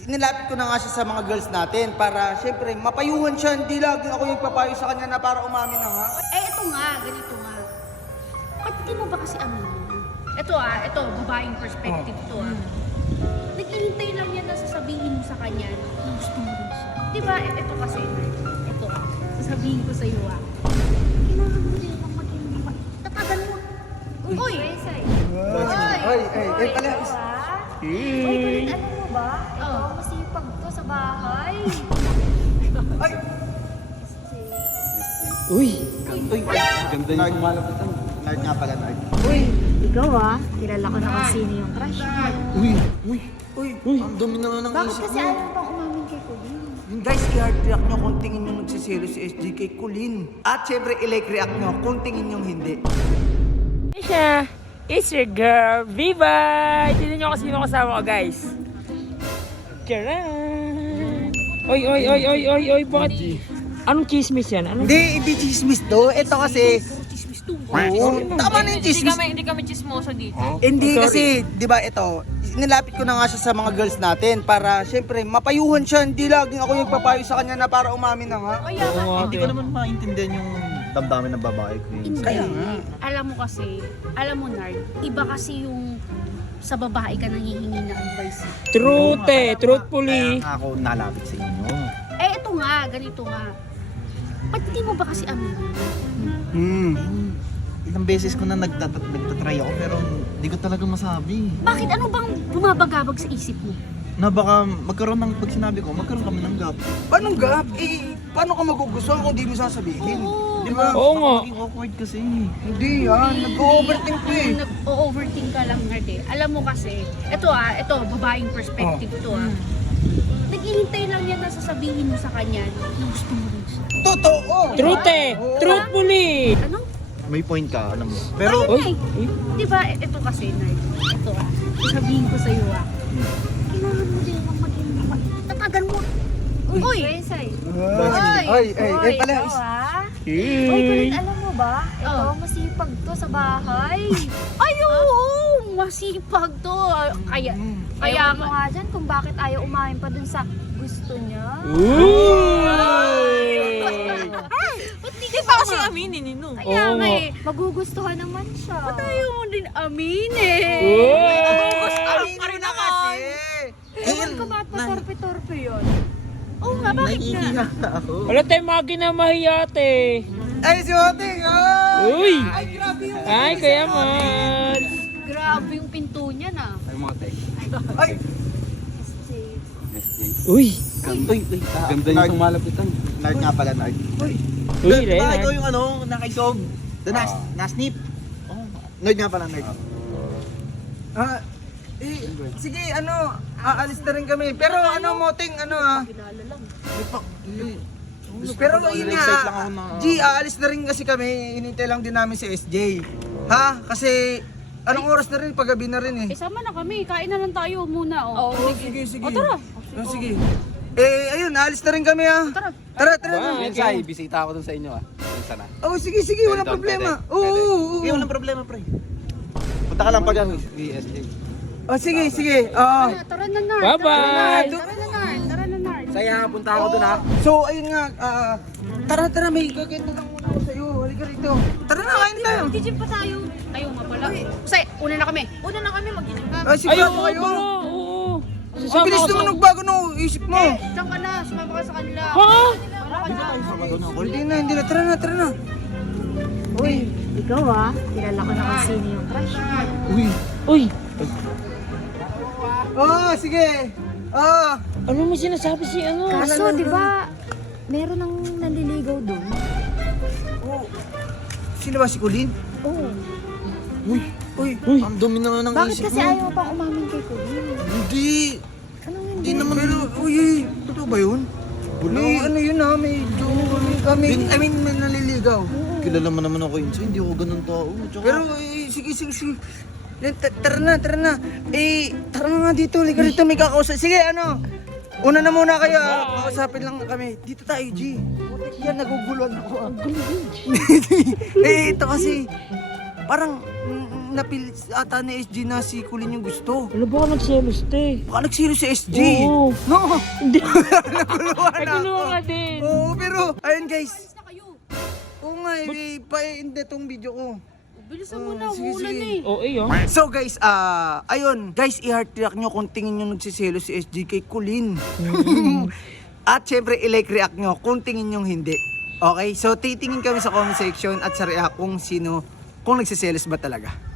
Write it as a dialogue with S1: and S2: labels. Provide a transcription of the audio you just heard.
S1: nilapit ko na nga siya sa mga girls natin para syempre mapayuhan siya, hindi laging ako yung papayo sa kanya na para umamin na nga.
S2: Ito nga, ganito nga. Ba't di mo ba kasi aminin? Ito, babaeng perspective to Naghihintay lang yan na sasabihin mo sa kanya na gusto mo rin siya. Diba, ito kasi, sasabihin ko sa'yo kailangan mo rin lang maging tatagan mo. Uy!
S1: Ay, pala.
S3: Uy, kulit, alam mo ba? Ito, masipag to sa bahay.
S1: Ay!
S4: Uy,
S1: Uy,
S4: ganda yung kumalapitan.
S1: Nard nga pala, Nard.
S3: Uy, ikaw kilala ko na kung sino yung crush mo.
S1: Uy, ang dumi naman ng
S3: Bakit
S1: isip
S3: kasi
S1: mo.
S3: ayaw pang umamin kay Colleen?
S1: Yung guys, i-heart react nyo kung tingin nyo nagsisero si SJ kay Colleen. At syempre, i-like react nyo kung tingin nyo hindi.
S4: siya. It's your girl, Viva! Tignan nyo kasi sino kasama ko, guys. Charan! Oy, bakit? Anong chismis yan? Anong...
S1: Hindi chismis to. Ito kasi,
S2: Chismis to.
S1: tama na yung chismis.
S2: Hindi kami chismoso dito.
S1: Hindi
S4: Sorry.
S1: kasi, di ba ito, nilapit ko na nga siya sa mga girls natin para syempre mapayuhan siya, hindi laging ako yung papayo sa kanya na para umamin na nga.
S5: Hindi ko naman maintindihan yung damdamin ng babae ko.
S2: Hindi.
S1: Kaya nga.
S2: Alam mo Nard, iba kasi yung sa babae ka nanghihingi ng advice.
S4: Truthfully.
S5: Kaya nga ako nalapit sa inyo.
S2: Ito nga, ganito nga. Ba't di mo ba kasi aminin?
S5: Ilang beses ko na nagtatry ako pero hindi ko talaga masabi.
S2: Bakit ano bang bumabagabag sa isip mo?
S5: Na baka magkaroon ng, pag sinabi ko, magkaroon kami ng gap.
S1: Paano gap? Paano ka magugustuhan kung di mo sasabihin?
S2: Oo.
S1: Di ba?
S4: Oo nga.
S5: Maging awkward kasi.
S1: Hindi nag-overthink ko eh.
S2: Nag-overthink ka lang Nard Alam mo kasi, ito babaeng perspective to Naghihintay lang yan na sasabihin mo sa kanya na gusto mo rin siya.
S1: Totoo!
S4: Truthfully.
S2: Ano?
S5: May point ka, alam mo. Pero,
S2: Ayun nga eh. Diba, ito kasi Nard. Ito sasabihin ko sa'yo kailangan mo din lang maging tatagan mo. Uy!
S1: Ay, pala.
S3: Uy, kulit, alam mo ba? Ito, masipag to sa bahay.
S2: Ay, oo! Masipag to. Kaya
S3: Kaya mo nga dyan kung bakit ayaw umamin pa dun sa gusto niya.
S2: ba't di pa kasi aminin, Nino?
S3: Kaya
S4: Oo
S3: nga
S4: nga.
S3: magugustuhan naman siya.
S2: Ba't ayaw mo din aminin?
S1: Aminin na kasi.
S3: Ewan ko ba't patorpe-torpe yun?
S2: Oo nga, bakit nga?
S5: naiiya ako.
S4: Wala tayong mga ginamahiyate.
S1: Ay, si Oting!
S4: Uy!
S1: Ay, grabe yung...
S4: Ay, kaya man.
S2: Grabe yung pinto niya na.
S5: Ay, mga tay.
S1: Ay!
S4: Uy!
S5: Ganda yung kumalapitan.
S1: Nard nga pala, Nard.
S4: Uy,
S5: Ikaw
S4: Renard.
S5: yung nakaisog. Nasnip.
S1: Nard nga pala, Nard. Sige, aalis na rin kami. Pero Moting,
S2: Kilala lang.
S1: Pero yun
S5: Excited lang
S1: nga,
S5: ako na-
S1: G, aalis na rin kasi kami. Hinintay lang din namin si SJ. Ha? Kasi, anong oras na rin? Paggabi na rin eh.
S2: Sama na kami. Kain na lang tayo muna.
S1: Sige.
S2: Tara.
S1: Sige. Ayun, aalis na rin kami
S2: Tara.
S1: Tara.
S4: Bye.
S5: bisita ako dun sa inyo Minsan na.
S1: Sige, walang problema. Oo.
S5: Okay, walang problema, pre. Punta ka lang pag ESJ.
S1: Sige. Oo.
S2: Tara na, Nard.
S4: Bye-bye.
S2: Tara na, Nard.
S5: Saya, punta ako dun ha.
S1: So, ayun nga, tara, may gagawin na lang muna ako sa'yo. Halika rito. Tara na, kain tayo.
S2: Gijim pa tayo. Ayaw nga pala. Kasi, una na kami. Mag-gijim ka.
S1: Sigurado kayo.
S4: Oo.
S1: Ang bilis naman nagbago ng isip mo.
S2: Diyan ka na. Sumama ka sa kanila.
S4: Ha?
S2: Wala ka dyan.
S1: Hindi na. Tara na.
S3: Uy, ikaw kilala ko na kung sino yung crush mo.
S4: Uy!
S1: Sige.
S4: Ano mo sinasabi si ano?
S3: Kaso, di ba, meron ng nanliligaw doon?
S1: Sino ba si Colleen?
S3: Oo.
S1: Uy, ang dumi naman ng
S3: Bakit
S1: isip
S3: kasi
S1: mo.
S3: ayaw pang umamin kay Colleen?
S1: Hindi.
S3: Anong
S1: Hindi
S3: hindi?
S1: naman. Pero, totoo ba yun? May yun may kami. I mean, may naliligaw.
S5: Kilala mo naman ako yun. So, hindi ako ganun tao. Tsaka,
S1: Pero, sige. Tara na. Tara na nga dito. Liga rito, may kakausap. Sige, una na muna kayo. Kausapin lang kami. Dito tayo, G. Putik yan, naguguluhan ako. Ito kasi, parang napil ata ni SG na si Kulin yung gusto.
S4: Ano ba ka nagselos, te?
S1: Baka nagsiro si SG.
S4: Oo.
S1: No.
S4: Hindi.
S1: Naguluhan na
S4: Naguluhan
S1: ako.
S4: ka din.
S1: Oo, pero ayun guys.
S2: Alis na kayo.
S1: Oo nga, pa-end tong video ko.
S2: Bilisan mo na,
S1: sige,
S2: umulan
S1: sige.
S2: eh.
S4: Oo, oh.
S1: So guys, ayun, guys, i-heart react nyo kung tingin nyo nagsiselo si SG kay Kulin. At syempre, i-like react nyo kung tingin nyo hindi. Okay, so titingin kami sa comment section at sa react kung sino, kung nagsiselos ba talaga.